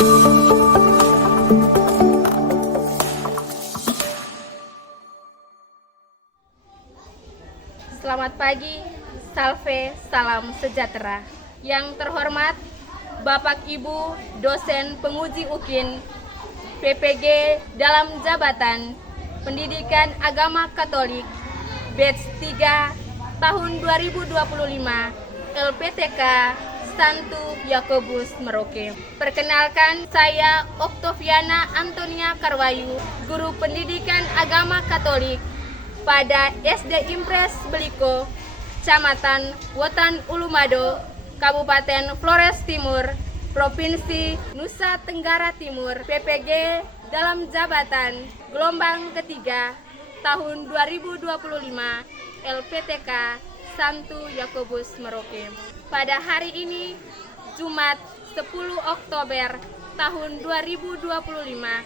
Selamat pagi, salve, salam sejahtera. Yang terhormat Bapak Ibu dosen penguji UKIN PPG dalam jabatan Pendidikan Agama Katolik batch 3 tahun 2025 LPTK Santo Yakobus Merauke. Perkenalkan, saya Oktaviana Antonia Karwayu, guru pendidikan agama Katolik pada SD Impres Beliko, Kecamatan Wotan Ulumado, Kabupaten Flores Timur, Provinsi Nusa Tenggara Timur, PPG dalam jabatan gelombang ketiga tahun 2025 LPTK Santo Yakobus Merauke. Pada hari ini, Jumat 10 Oktober tahun 2025,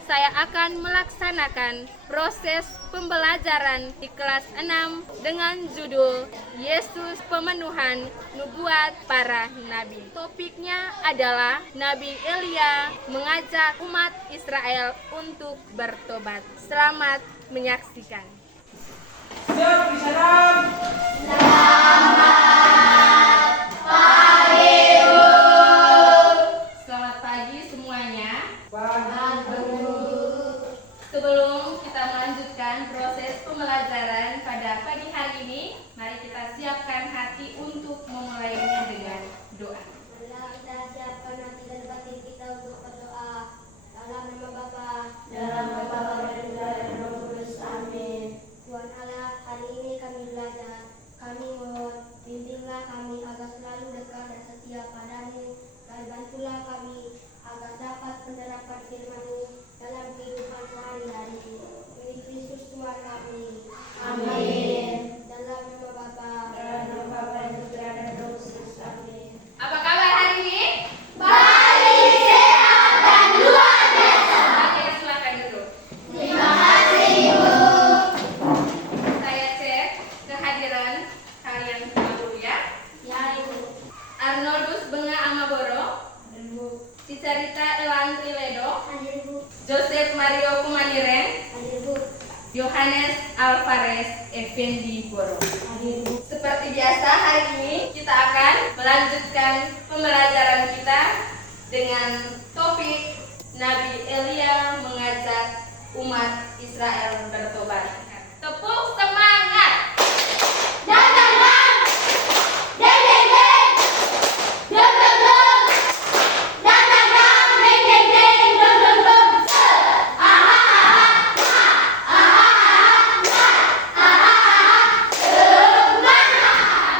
saya akan melaksanakan proses pembelajaran di kelas 6 dengan judul Yesus Pemenuhan Nubuat Para Nabi. Topiknya adalah Nabi Elia mengajak umat Israel untuk bertobat. Selamat menyaksikan. Siap, bisaran. Selamat pagi semuanya. Sebelum kita melanjutkan proses pembelajaran pada pagi hari ini, mari kita siapkan hati untuk memulainya dengan doa. Kita siapkan hati dan batin kita untuk berdoa. Dalam nama Bapa, Dalam nama Bapa dan Putra dan Roh Kudus. Amin. Tuhan Allah, hari ini kami belajar. Kami mohon, bimbinglah kami agar selalu dekat dan setia padamu, dan bantulah kami agar dapat menerapkan firman-Mu dalam kehidupan sehari-hari. Demi Kristus Tuhan kami. Amin. Dalam nama Bapa, Dalam nama Bapa dan Putra dan Roh Kudus. Amin. Apa kabar hari ini? baik, sehat, dan luar biasa. Oke, silakan duduk. Terima kasih, Ibu. Saya cek kehadiran kalian semua dulu ya. Ya, Ibu. Arnoldus Benga Amaboro, Cicarita Elantri Ledo, Hadir, Bu. Joseph Mario Kumaniren, Hadir, Bu. Yohanes Alvarez Effendi Boro. Hadir, Bu. Seperti biasa, hari ini kita akan melanjutkan pembelajaran kita dengan topik Nabi Elia mengajak umat Israel bertobat. Tepuk semangat! Dang dang dang, deng deng deng, dang dang dang, dang dang dang, deng deng deng, dang dang dang. Aha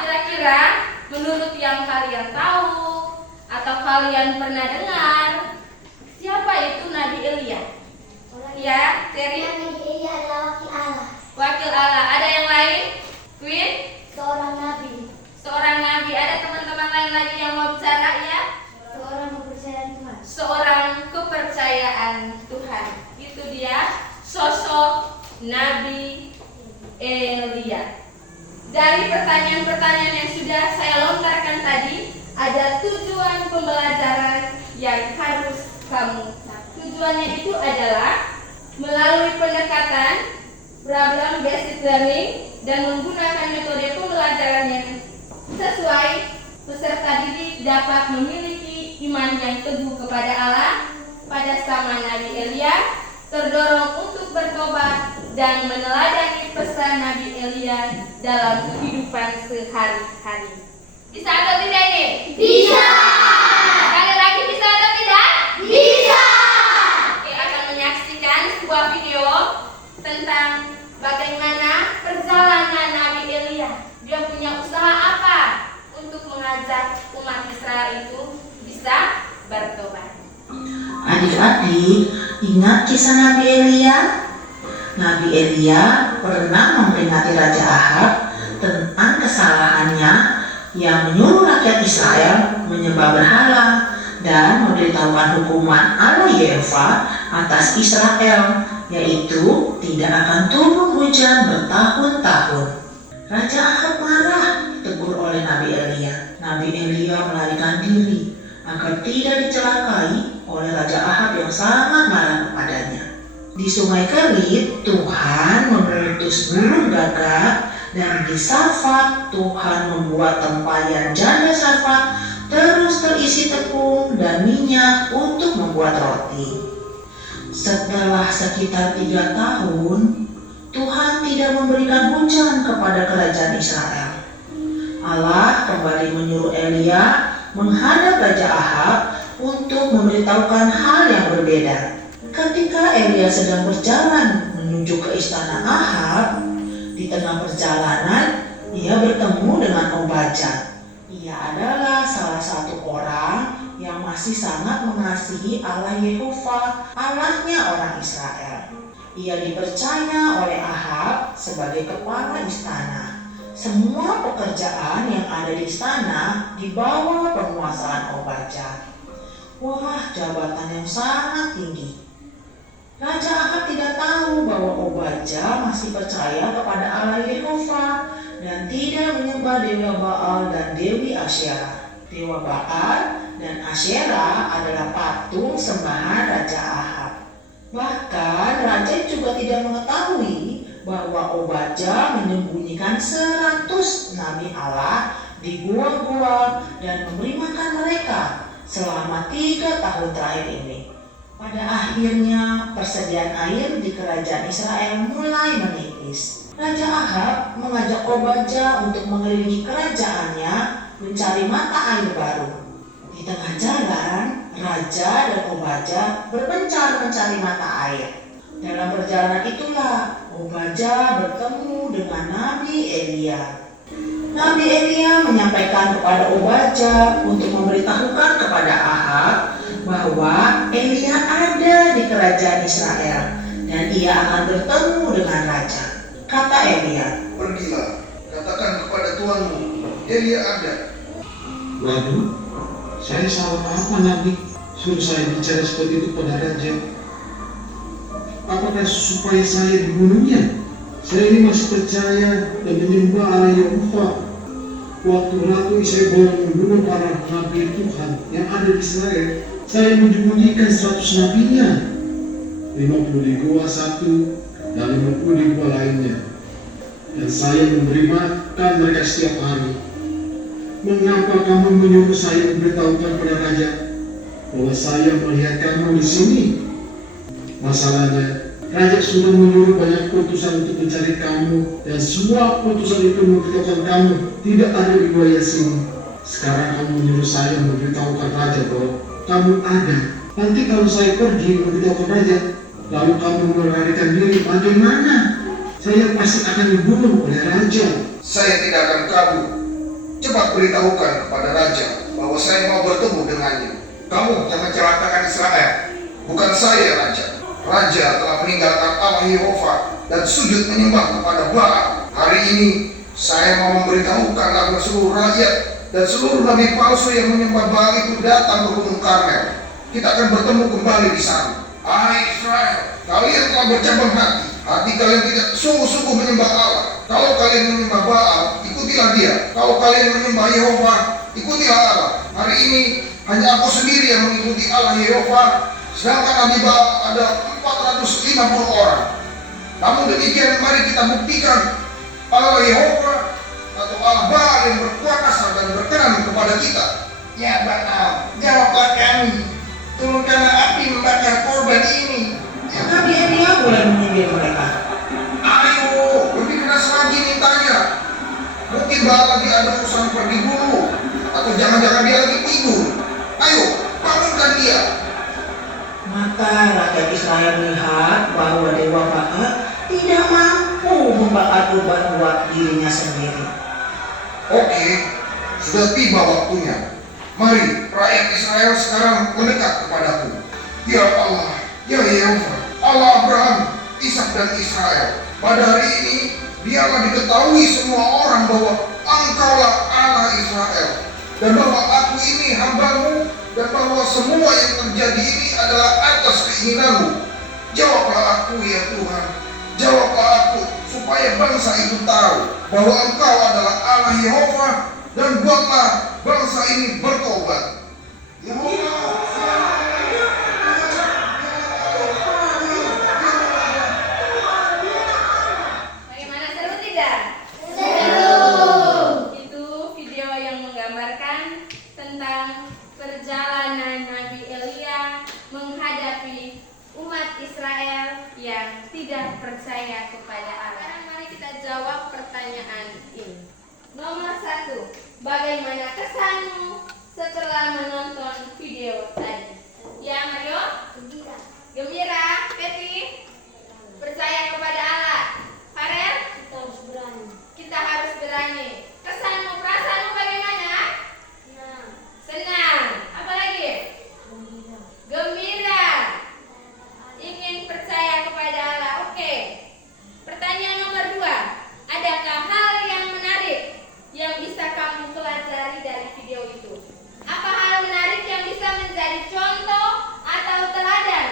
Kira-kira menurut yang kalian tahu atau kalian pernah dengar, siapa itu Nabi Elia? Ya, Terry, Nabi Elia adalah wakil Allah, wakil Allah. Ada yang lain? Queen, seorang nabi, seorang nabi. Ada teman-teman lain lagi yang mau bicara ya? seorang kepercayaan Tuhan. Seorang kepercayaan Tuhan. Itu dia sosok Nabi Elia. Dari pertanyaan-pertanyaan yang sudah saya lontarkan tadi, ada tujuan pembelajaran yang harus kamu. Tujuannya itu adalah melalui pendekatan problem based learning dan menggunakan metode pembelajaran yang sesuai, peserta didik dapat memiliki iman yang teguh kepada Allah pada zaman Nabi Elia, terdorong untuk bertobat dan meneladani pesan Nabi Elia dalam kehidupan sehari-hari. Bisa atau tidak ini? Bisa, Sekali lagi, bisa atau tidak? bisa. Oke, akan menyaksikan sebuah video tentang bagaimana perjalanan Nabi Elia. Dia punya usaha apa untuk mengajak umat Israel itu bisa bertobat. Adik-adik, ingat kisah Nabi Elia? Nabi Elia pernah memperingati Raja Ahab tentang kesalahannya yang menyuruh rakyat Israel menyembah berhala dan memberitahukan hukuman Allah Yehova atas Israel, yaitu tidak akan turun hujan bertahun-tahun. Raja Ahab marah ditegur oleh Nabi Elia. Nabi Elia melarikan diri agar tidak dicelakai oleh Raja Ahab yang sangat marah kepadanya. Di Sungai Kerit, Tuhan mengutus burung gagak, dan di Sarfat Tuhan membuat tempayan janda Sarfat terus terisi tepung dan minyak untuk membuat roti. Setelah sekitar 3 tahun, Tuhan tidak memberikan hujan kepada kerajaan Israel. Allah kembali menyuruh Elia menghadap Raja Ahab untuk memberitahukan hal yang berbeda. Ketika Elia sedang berjalan menuju ke istana Ahab, di tengah perjalanan ia bertemu dengan Obadja. Ia adalah salah satu orang yang masih sangat mengasihi Allah Yehova, Allahnya orang Israel. Ia dipercaya oleh Ahab sebagai kepala istana. Semua pekerjaan yang ada di istana di bawah penguasaan Obadja. Wah, jabatan yang sangat tinggi. Raja Ahab tidak tahu bahwa Obadja masih percaya kepada Allah Yehova dan tidak menyembah dewa Baal dan Dewi Asyera. Dewa Baal dan Asyera adalah patung sembahan Raja Ahab. Bahkan raja juga tidak mengetahui bahwa Obadja menyembunyikan 100 nabi Allah di gua-gua dan memberi makan mereka selama 3 tahun terakhir ini. Pada akhirnya persediaan air di kerajaan Israel mulai menipis. Raja Ahab mengajak Obadja untuk mengelilingi kerajaannya mencari mata air baru. Di tengah jalan, Raja dan Obadja berpencar mencari mata air. Dalam perjalanan itulah Obadja bertemu dengan Nabi Elia. Nabi Elia menyampaikan kepada Obadja untuk memberitahukan kepada Ahab bahwa Elia ada di kerajaan Israel dan ia akan bertemu dengan raja. Kata Elia, "Pergilah, katakan kepada tuanmu, Elia ada." Waduh, saya salah apa Nabi? Suruh saya bicara seperti itu pada raja. Apakah supaya saya dibunuhnya? Saya ini masih percaya dan menyembah Allah Yehova. Waktu Ratu Isaiah membunuh para nabi Tuhan yang ada di Israel, saya menyembunyikan 100 nabinya, 50 di gua satu dan 50 di gua lainnya, dan saya memberi makan mereka setiap hari. Mengapa kamu menyuruh saya memberitahukan pada raja bahwa saya melihat kamu di sini? Masalahnya, raja sudah menyuruh banyak utusan untuk mencari kamu, dan semua utusan itu memberitahukan kamu tidak ada di wilayah sini. Sekarang kamu menyuruh saya memberitahukan raja bahwa kamu ada. Nanti kalau saya pergi memberitahukan raja, lalu kamu melarikan diri, bagaimana? Saya pasti akan dibunuh oleh raja. Saya tidak akan kabur. Cepat beritahukan kepada raja bahwa saya mau bertemu dengannya. Kamu yang mencelakakan Israel, bukan saya, raja. Raja telah meninggalkan Allah Yehova dan sujud menyembah kepada Baal. Hari ini saya mau memberitahukan agar seluruh rakyat dan seluruh nabi palsu yang menyembah Baal itu datang ke Gunung Karmel. Kita akan bertemu kembali di sana. Hai Israel, kalian telah bercabang hati. Hati kalian tidak sungguh-sungguh menyembah Allah. Kalau kalian menyembah Baal, ikutilah dia. Kalau kalian menyembah Yehova, ikutilah Allah. Hari ini hanya aku sendiri yang mengikuti Allah Yehova, sedangkan nabi Baal ada 450 orang. Namun demikian, mari kita buktikan Allah Yehova atau Allah Baal yang berkuasa dan berkenan kepada kita. Ya Baal, jawablah kami. Turunkanlah api membakar korban ini. Nabi Elia mulai menyindir mereka. Ayo, lebih keras lagi mintanya. Mungkin Baal lagi ada urusan pergi dulu, atau jangan-jangan dia lagi tidur. Ayo, bangunkan dia. Maka rakyat Israel melihat bahwa dewa Baal tidak mampu membakar korban buat dirinya sendiri. Oke, sudah tiba waktunya. Mari, rakyat Israel sekarang mendekat kepadaku. Ya Allah, ya Yehova, Allah Abraham, Ishak dan Israel. Pada hari ini, biarlah diketahui semua orang bahwa Engkaulah Allah Israel, dan bahwa aku ini hamba-Mu, dan bahwa semua yang terjadi ini adalah atas keinginanmu. Jawablah aku ya Tuhan, jawablah aku, supaya bangsa itu tahu bahwa Engkau adalah Allah Yehova, dan buatlah bangsa ini bertobat. Yehova. menceritakan tentang perjalanan Nabi Elia menghadapi umat Israel yang tidak percaya kepada Allah. Sekarang mari kita jawab pertanyaan ini. Nomor 1, bagaimana kesanmu setelah menonton video tadi? Ya Mario? Gembira. Gembira. Peti? Percaya kepada Allah. Farel? Kita harus berani. Kita harus berani. Kesanmu, perasaanmu bagaimana? Nah, Senang. Apa lagi? gembira. Gembira. Ingin percaya kepada Allah. Oke. Pertanyaan nomor 2. Adakah hal yang menarik yang bisa kamu pelajari dari video itu? Apa hal menarik yang bisa menjadi contoh atau teladan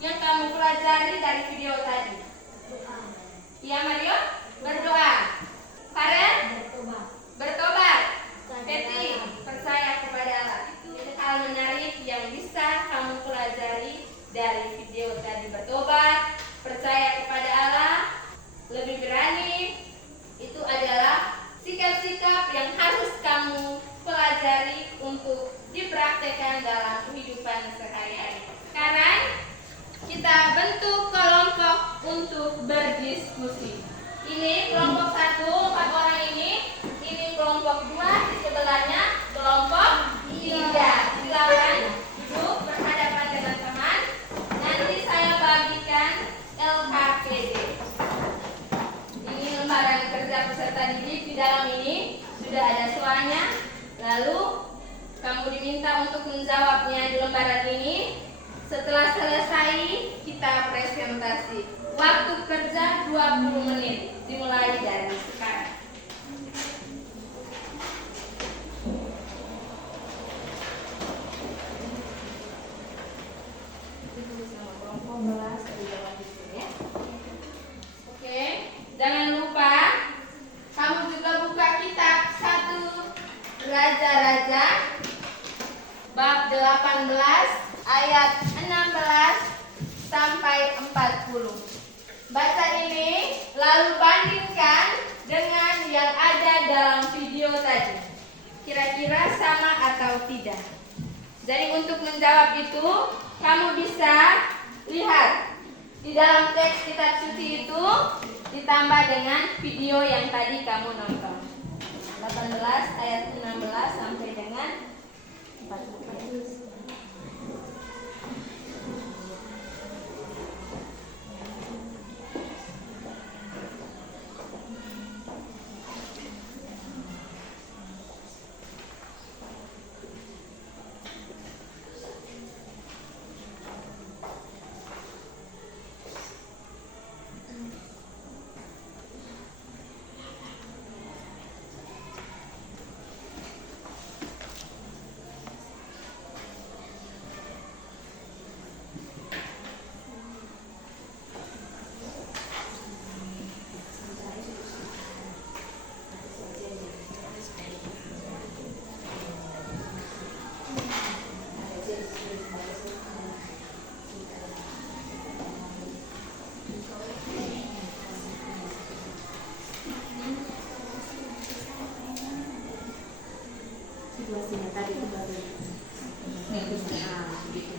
yang kamu pelajari dari video tadi? Doa. Iya Mario? Berdoa. Farel? Bertobat. Bertobat. Percaya Peti, Allah. percaya kepada Allah. Itu hal menarik yang bisa kamu pelajari dari video tadi. Bertobat, percaya kepada Allah, lebih berani. Itu adalah sikap-sikap yang harus kamu pelajari untuk dipraktekkan dalam kehidupan sehari-hari. Sekarang kita bentuk kelompok untuk berdiskusi. Ini kelompok 1, 4 orang ini kelompok 2, di sebelahnya kelompok 3. Silakan duduk berhadapan dengan teman. Nanti saya bagikan LKPD. Ini lembaran kerja peserta didik. Di dalam ini sudah ada soalnya. Lalu kamu diminta untuk menjawabnya di lembaran ini. Setelah selesai kita presentasi. Waktu kerja 20 menit dimulai dari sekarang. Oke, jangan lupa kamu juga buka kitab 1 Raja-Raja bab 18 ayat 16 sampai 40. Baca ini lalu bandingkan dengan yang ada dalam video tadi. Kira-kira sama atau tidak? Jadi untuk menjawab itu kamu bisa lihat di dalam teks kitab suci itu ditambah dengan video yang tadi kamu nonton. 18 ayat 16 sampai dengan 40. Situasinya tadi itu baru. Gitu.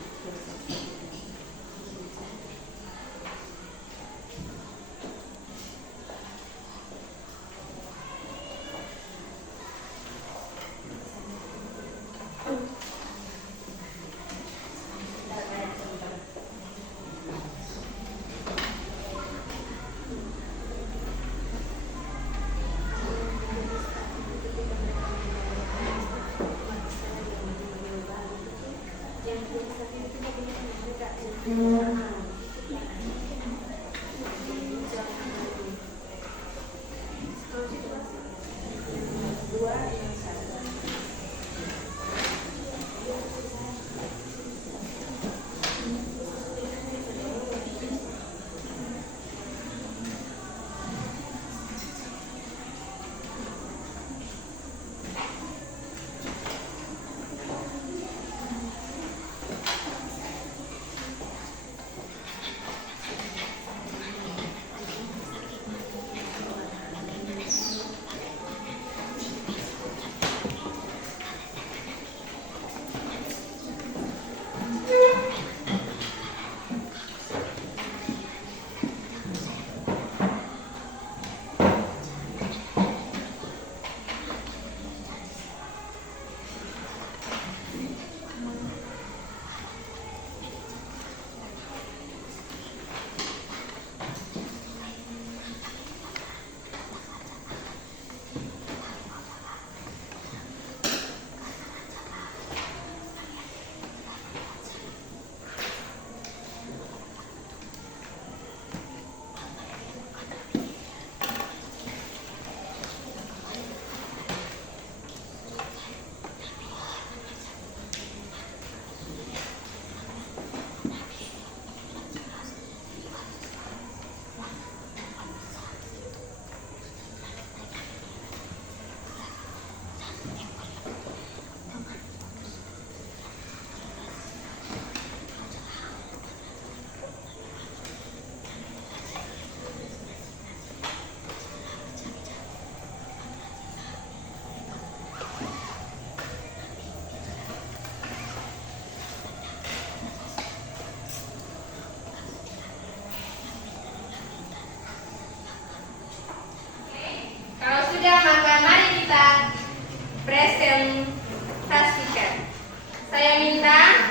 minta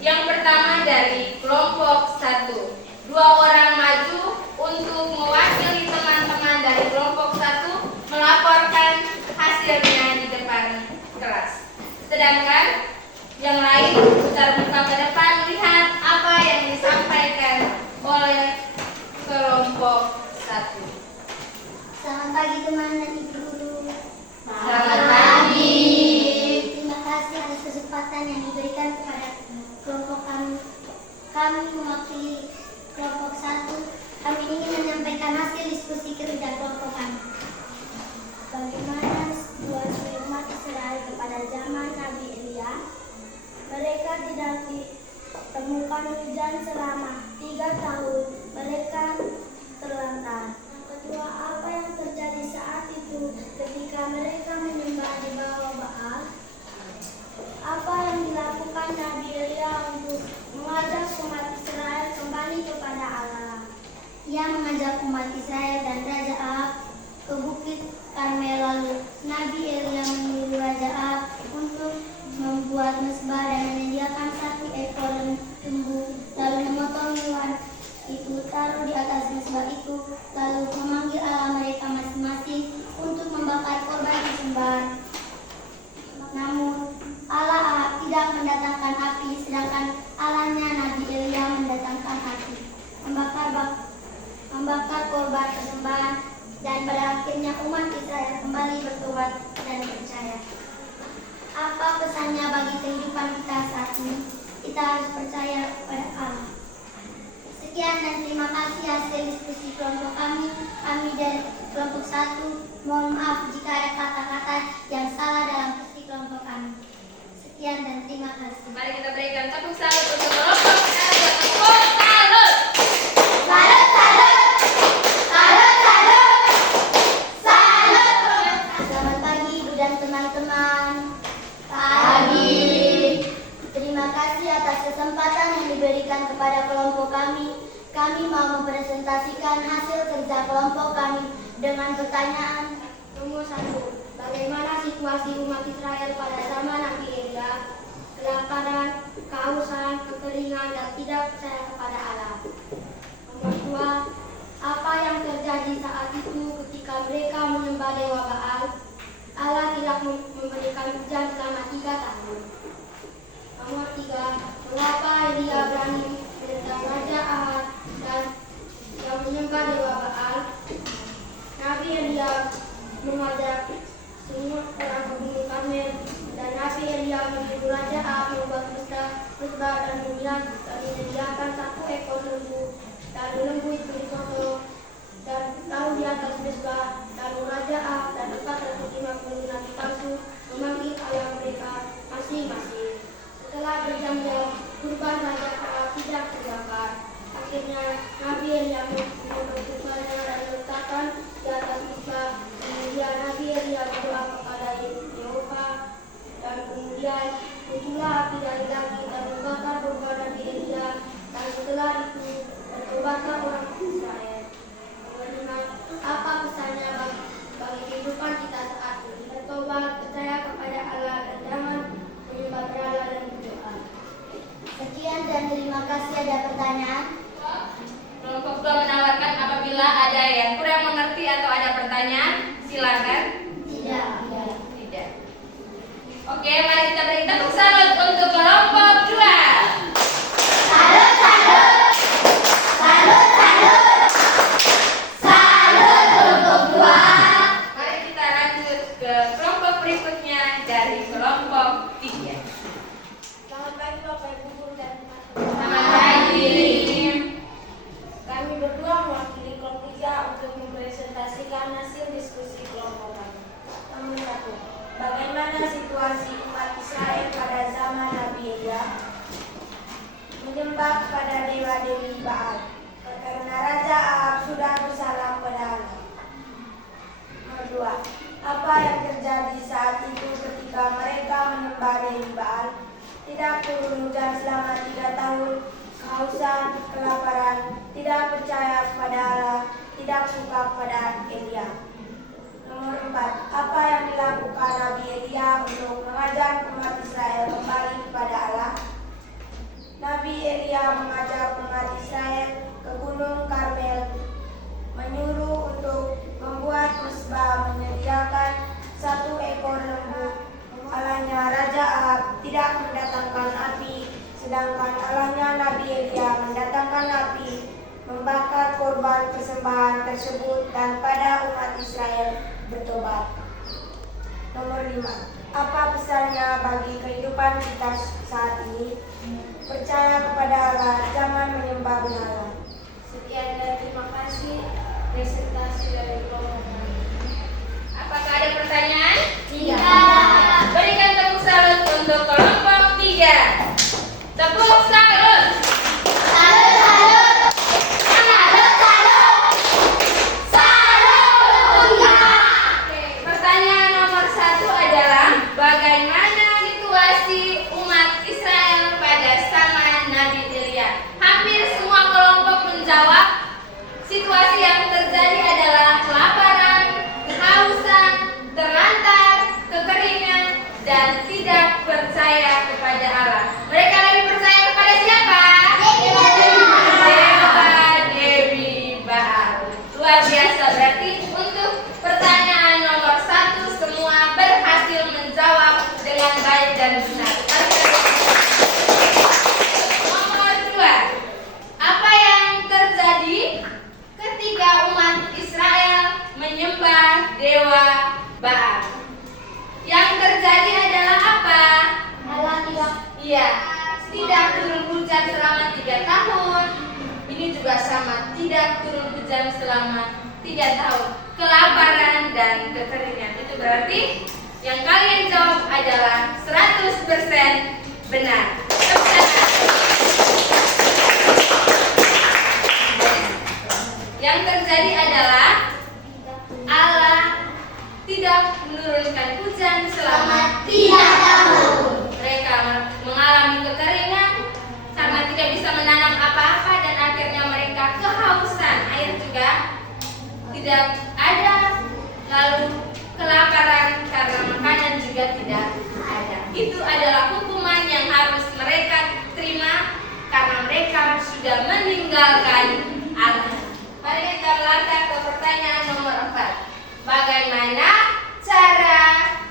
yang pertama dari kelompok 1. 2 orang maju untuk mewakili teman-teman dari kelompok 1 melaporkan hasilnya di depan kelas. Sedangkan yang lain putar muka ke depan melihat apa yang disampaikan oleh kelompok 1. Selamat pagi teman dan ibu guru. Selamat pagi. Terima kasih atas kesempatan yang diberikan kepada kelompok kami. Kami mewakili kelompok 1. Kami ingin menyampaikan hasil diskusi kerja kelompok kami. Bagaimana situasi umat Israel kepada zaman Nabi Elia? Mereka tidak ditemukan hujan selama 3 tahun. Mereka terlantar. Kedua, apa yang terjadi saat itu ketika mereka menyembah di bawah Baal? Apa yang dilakukan Nabi Elia untuk mengajak umat Israel kembali kepada Allah? Ia mengajak umat Israel dan Raja Ahab ke Bukit Karmel. Lalu Nabi Elia menyuruh Raja Ahab untuk membuat mezbah dan menyediakan 1 ekor lembu, lalu memotong hewan itu taruh di atas mezbah itu, lalu memanggil Allah mereka masing-masing untuk membakar korban disembah. Namun Allah Ahab tidak mendatangkan api, sedangkan Allahnya Nabi Elia mendatangkan api, membakar korban persembahan, dan pada akhirnya umat Israel kembali bertobat dan percaya. Apa pesannya bagi kehidupan kita saat ini? Kita harus percaya pada Allah. Sekian dan terima kasih hasil diskusi kelompok kami dari kelompok 1. Mohon maaf jika ada kata-kata yang salah dalam diskusi kelompok kami. Sekian dan terima kasih. Mari kita berikan tepuk salut untuk kelompok 1. Tepuk salut. Salut, salut. Salut, salut. Salut. Selamat pagi Ibu dan teman-teman. Pagi. Terima kasih atas kesempatan yang diberikan kepada kelompok kami. Kami mau mempresentasikan hasil kerja kelompok kami dengan pertanyaan nomor 1. Bagaimana situasi umat Israel pada zaman Nabi Elia? Kelaparan, kehausan, kekeringan, dan tidak percaya kepada Allah. Nomor 2. Apa yang terjadi saat itu ketika mereka menyembah dewa Baal? Allah tidak memberikan hujan selama 3 tahun. Nomor 3. Mengapa Elia berani menentang Raja Ahab dan yang menyembah dewa Baal? Nabi Elia mengajak semua orang ke Gunung Karmel, dan Nabi Elia menyuruh Raja Ahab membuat mezbah dan kemudian menyediakan 1 ekor lembu. Lalu lembu itu dipotong dan taruh di atas mezbah. Lalu Raja Ahab dan 450 nabi palsu memanggil Allah mereka masing-masing. Setelah berjam-jam, kurban Raja Ahab tidak terbakar. Akhirnya Nabi Elia memotong kurbannya dan meletakkan di atas mezbah. Kemudian Nabi Elia berdoa kepada Yehova, dan kemudian muncullah api dari langit dan membakar kurban Nabi Elia. Dan setelah itu bertobatlah orang Israel. Nomor 5. Apa pesannya bagi kehidupan kita saat ini? Bertobat, percaya kepada Allah, dan jangan menyembah berhala dan berdoa. Sekian dan terima kasih. Ada pertanyaan? Kelompok 2 menawarkan apabila ada yang kurang mengerti atau ada pertanyaan, silakan. Tidak. Tidak. Oke, mari kita beri tepuk salut untuk kelompok 2. Salut, salut. Salut, salut. Salut kelompok 2. Mari kita lanjut ke kelompok berikutnya dari kelompok 3. Selamat pagi Bapak Ibu guru dan teman-teman. Selamat pagi. Kami berdua mewakili kelompok 3 untuk mempresentasikan hasil diskusi kelompok kami. Nomor 1. Bagaimana situasi umat Israel pada zaman Nabi Elia? Menyembah kepada dewa-dewi Baal, karena Raja Ahab sudah bersalah pada Allah. Nomor 2. Apa yang terjadi saat itu ketika mereka menyembah dewi Baal? Tidak turun hujan selama 3 tahun, kehausan, kelaparan, tidak percaya kepada Allah, tidak suka kepada Elia. Nomor 4. Apa yang dilakukan Nabi Elia untuk mengajak umat Israel kembali kepada Allah? Sedangkan Allahnya Nabi Elia mendatangkan api, membakar korban persembahan tersebut dan pada umat Israel bertobat. Nomor 5. Apa pesannya bagi kehidupan kita saat ini? Percaya kepada Allah, jangan menyembah berhala. Sekian dan terima kasih presentasi dari kelompok. Apakah ada pertanyaan? Tidak. Berikan tepuk salut untuk kelompok 3. Tepuk salut. Pertanyaan nomor 1 adalah bagaimana situasi umat Israel pada zaman Nabi Elia? Hampir semua kelompok menjawab situasi yang terjadi adalah kelaparan, kehausan, terlantar, kekeringan, dan tidak percaya kepada Allah. Mereka lebih percaya kepada siapa? Dewi Baal. Luar biasa, berarti untuk pertanyaan nomor 1 semua berhasil menjawab dengan baik dan benar. Nomor 2, apa yang terjadi ketika umat Israel menyembah dewa Baal? Yang terjadi adalah apa? Iya, tidak turun hujan selama 3 tahun. Ini juga sama, tidak turun hujan selama 3 tahun. Kelaparan dan kekeringan. Itu berarti yang kalian jawab adalah 100% benar. Yang terjadi adalah Allah tidak menurunkan hujan selama 3 tahun. Mereka mengalami kekeringan karena tidak bisa menanam apa-apa dan akhirnya mereka kehausan. Air juga tidak ada. Lalu kelaparan karena makanan juga tidak ada. Itu adalah hukuman yang harus mereka terima karena mereka sudah meninggalkan Allah. Mari kita melangkah ke pertanyaan nomor 4. Bagaimana cara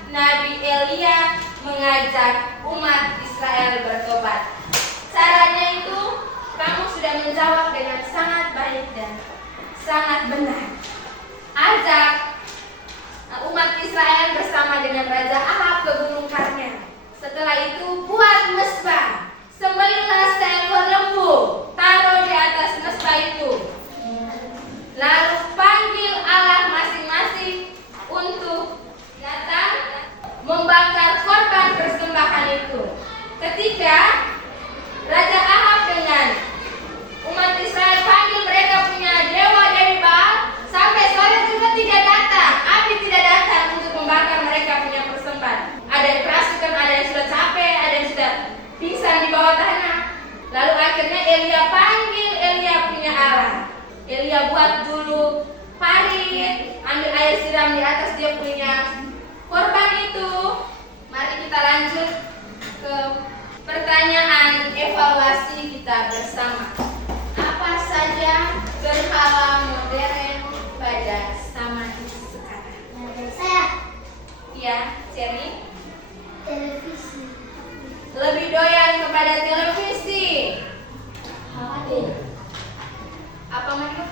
Nabi Elia mengajak umat Israel bertobat? Caranya itu kamu sudah menjawab dengan sangat baik dan sangat benar. Ajak umat Israel bersama dengan Raja Ahab ke Gunung Karmel. Setelah itu buat mezbah, sembelihlah seekor lembu, taruh di atas mezbah itu. Lalu panggil Allah masing-masing untuk datang membakar korban persembahan itu. Ketika Raja Ahab dengan umat Israel panggil mereka punya dewa Dewi Baal, sampai sore juga tidak datang. Api tidak datang untuk membakar mereka punya persembahan. Ada yang kerasukan, ada yang sudah capek, ada yang sudah pingsan di bawah tanah. Lalu akhirnya Elia panggil Elia punya Allah. Elia buat dulu parit, ambil air siram di atas dia punya korban itu. Mari kita lanjut ke pertanyaan evaluasi kita bersama. Apa saja berhala modern pada zaman sekarang? Iya, Cherry. Televisi. Lebih doyan kepada televisi. Apa menurut?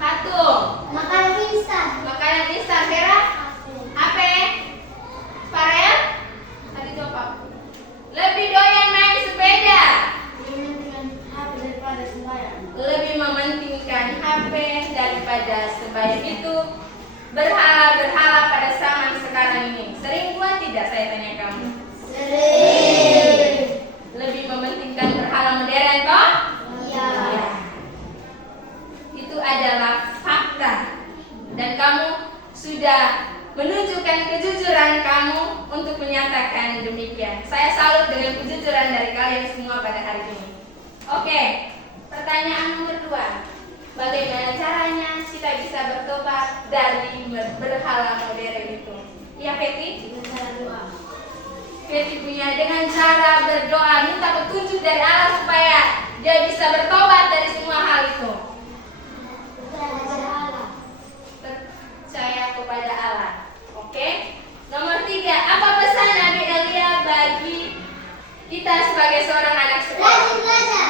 Patung. Makanan instan. Makanan instan. Vera? HP? Farel? Tadi jawab apa? Lebih doyan main sepeda. Lebih mementingkan HP daripada sembahyang. Itu berhala-berhala pada zaman sekarang ini. Sering buat tidak, saya tanya kamu? Sering. Lebih mementingkan berhala modern toh? Iya. Ya. Itu adalah fakta. Dan kamu sudah menunjukkan kejujuran kamu untuk menyatakan demikian. Saya salut dengan kejujuran dari kalian semua pada hari ini. Oke, pertanyaan nomor 2. Bagaimana caranya kita bisa bertobat dari berhala modern itu? Ya, Feti? Dengan cara doa. Feti punya dengan cara berdoa, minta petunjuk dari Allah supaya dia bisa bertobat dari semua hal itu. Percaya kepada Allah. Oke. Nomor 3, apa pesan Nabi Elia bagi kita sebagai seorang anak sekolah? Rajin belajar.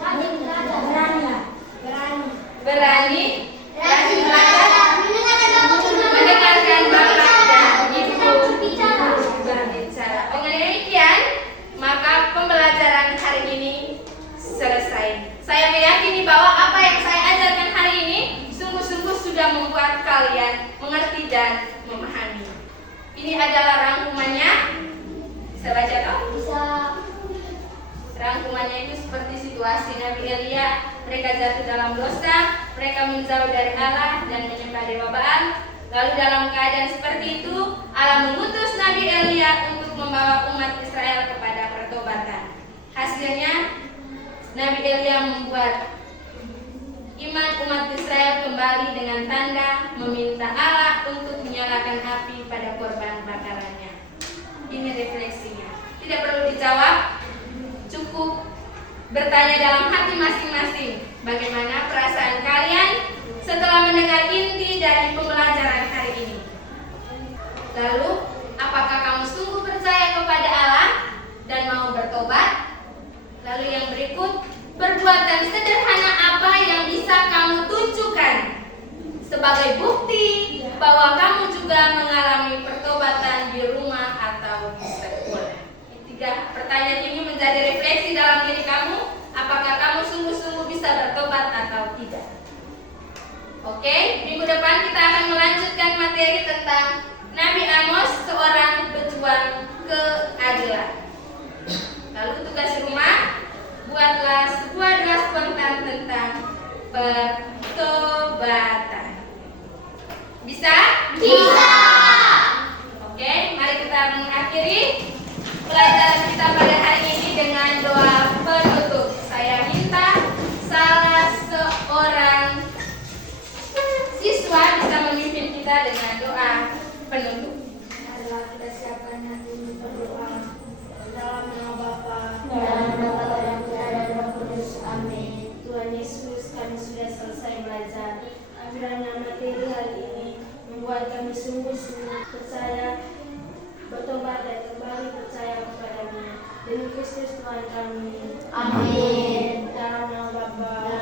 Rajin belajar. Berani, rajin belajar, mendengarkan bapak dan ibu berbicara. Dengan demikian, maka pembelajaran hari ini selesai. Saya meyakini bahwa apa yang saya ajarkan hari ini sungguh-sungguh sudah membuat kalian mengerti dan memahami. Ini adalah rangkumannya. Bisa baca toh? Bisa. Rangkumannya itu seperti situasi Nabi Elia. Mereka jatuh dalam dosa, mereka menjauh dari Allah dan menyembah dewa Baal. Lalu dalam keadaan seperti itu, Allah mengutus Nabi Elia untuk membawa umat Israel kepada pertobatan. Hasilnya, Nabi Elia membuat iman umat Israel kembali dengan tanda meminta Allah untuk menyalakan api pada korban bakarannya. Ini refleksinya. Tidak perlu dijawab, cukup bertanya dalam hati masing-masing, bagaimana perasaan kalian setelah mendengar inti dari pembelajaran hari ini. Lalu, apakah kamu sungguh percaya kepada Allah dan mau bertobat? Lalu yang berikut, perbuatan sederhana apa yang bisa kamu tunjukkan sebagai bukti bahwa kamu juga mengalami pertobatan di rumah atau di sekolah? Tiga pertanyaan ini menjadi refleksi dalam diri kamu. Apakah kamu sungguh-sungguh bisa bertobat atau tidak? Oke, minggu depan kita akan melanjutkan materi tentang Nabi Amos, seorang pejuang keadilan. Lalu tugas rumah, buatlah sebuah doa spontan tentang pertobatan. Bisa? Bisa. Oke, mari kita mengakhiri pelajaran kita pada hari ini dengan doa penutup. Saya minta salah seorang siswa bisa memimpin kita dengan doa penutup. Adalah kita siapkan hati ini berdoa dalam nama Bapa Dalam nama Bapa dan Putra dan Roh Kudus. Amin. Tuhan Yesus, kami sudah selesai belajar. Kiranya materi hari ini membuat kami sungguh-sungguh percaya, bertobat dan kembali percaya kepada-Nya. Demi Kristus Tuhan kami. Amin. Dalam nama Bapa